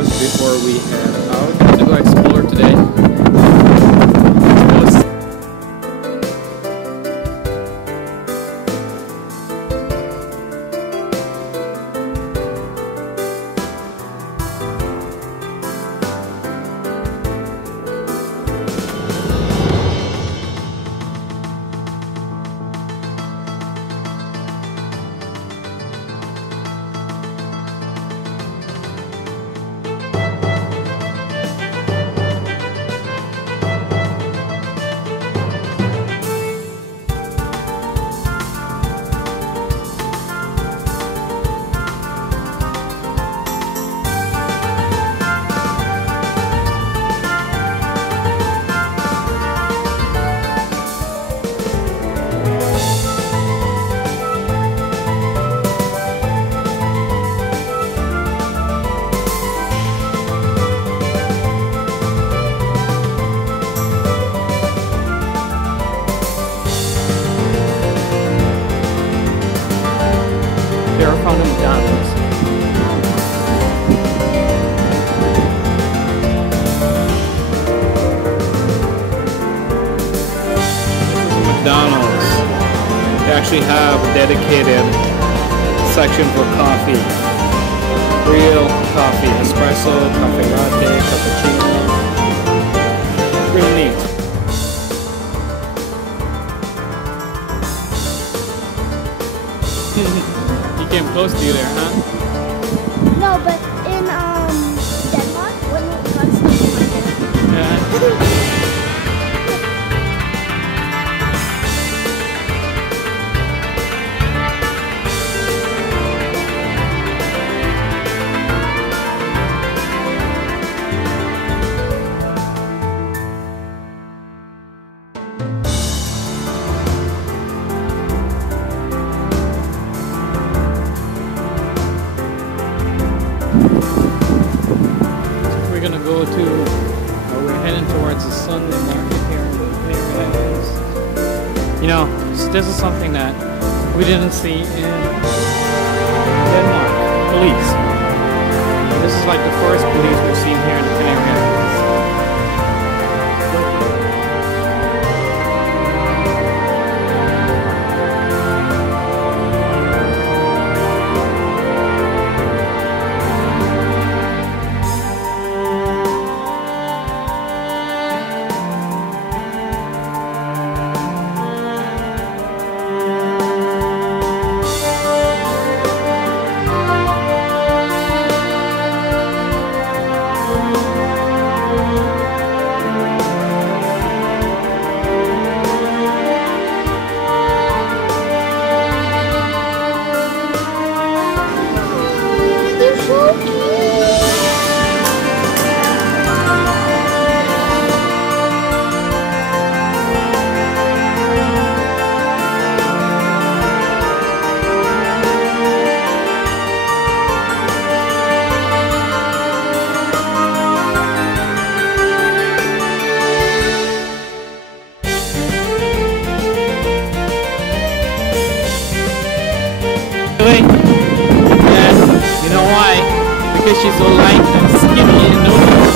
breakfast before we head out to go explore today. They are found in McDonald's. This is McDonald's. They actually have a dedicated section for coffee. Real coffee, espresso, cafe latte, cappuccino. Really neat. He came close to you there, huh? No, but in Denmark, when we got something like that. Yeah. We're gonna go to, we're heading towards the Sunday market here in the Canary Islands. You know, this is something that we didn't see in Denmark, police. This is like the first police we've seen here in the Canary Islands. Really? Yes. You know why? Because she's so light and skinny and noodles.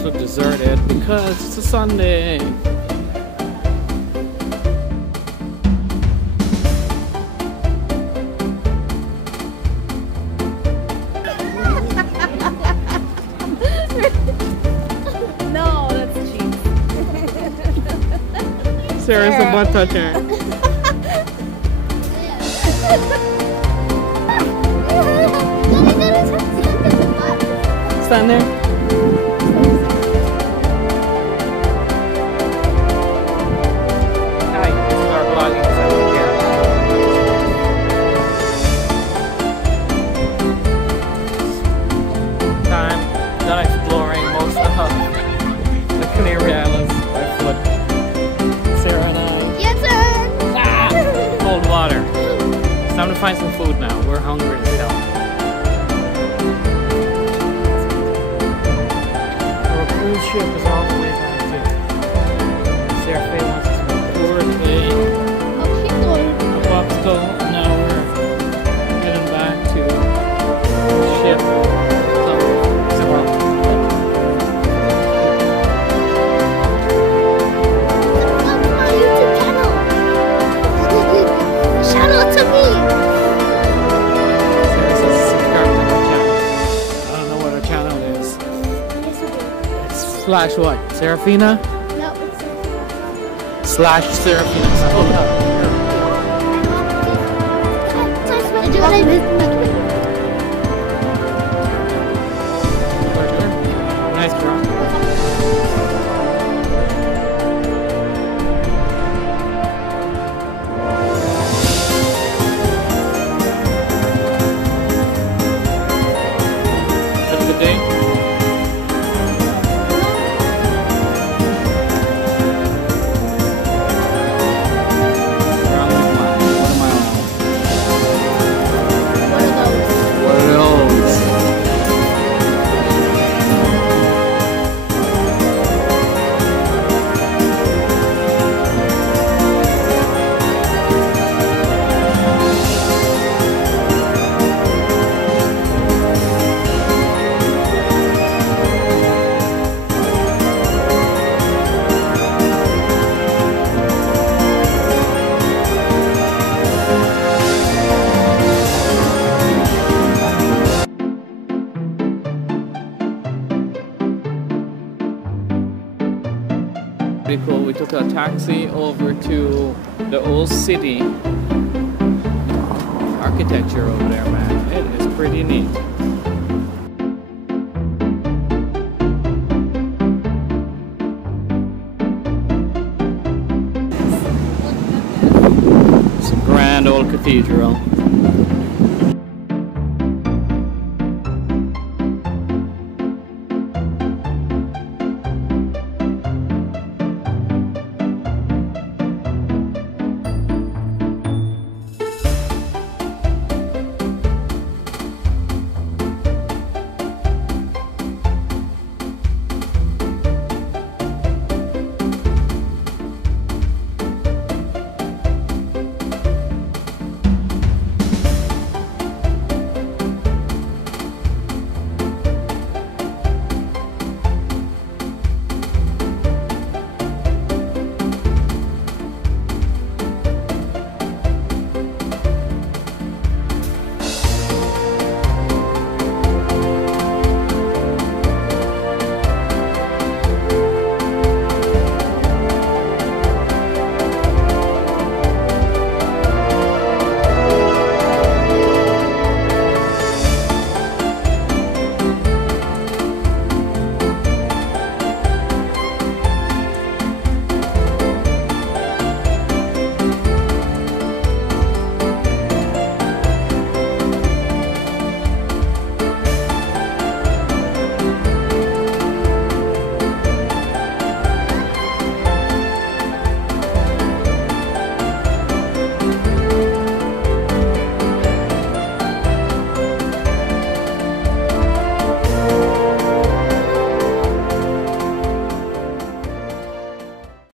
house look deserted because it's a Sunday. No, that's cheap. Sarah's a butt toucher. Stand there. Hi, this is our vlogging session here. Time done exploring most of the Canary Islands by foot. Sarah and I. Yes, sir. Cold water. It's time to find some food now. We're hungry as hell. Our cruise ship is all the way back to Sarah Faye wants us to go tour today. Oh, she's going. A popsicle. Now we're heading back to the ship. Shout out to me. Sarah says subscribe to our channel. I don't know what our channel is. Yes, we do. It's slash what? Serafina? No, it's Slash Serafina. Hold up. do what I did. Nice drop. Have a good day. What am I on? One of those. What are those? Pretty cool. We took a taxi over to the old city. Architecture over there, man. It is pretty neat. It's a grand old cathedral.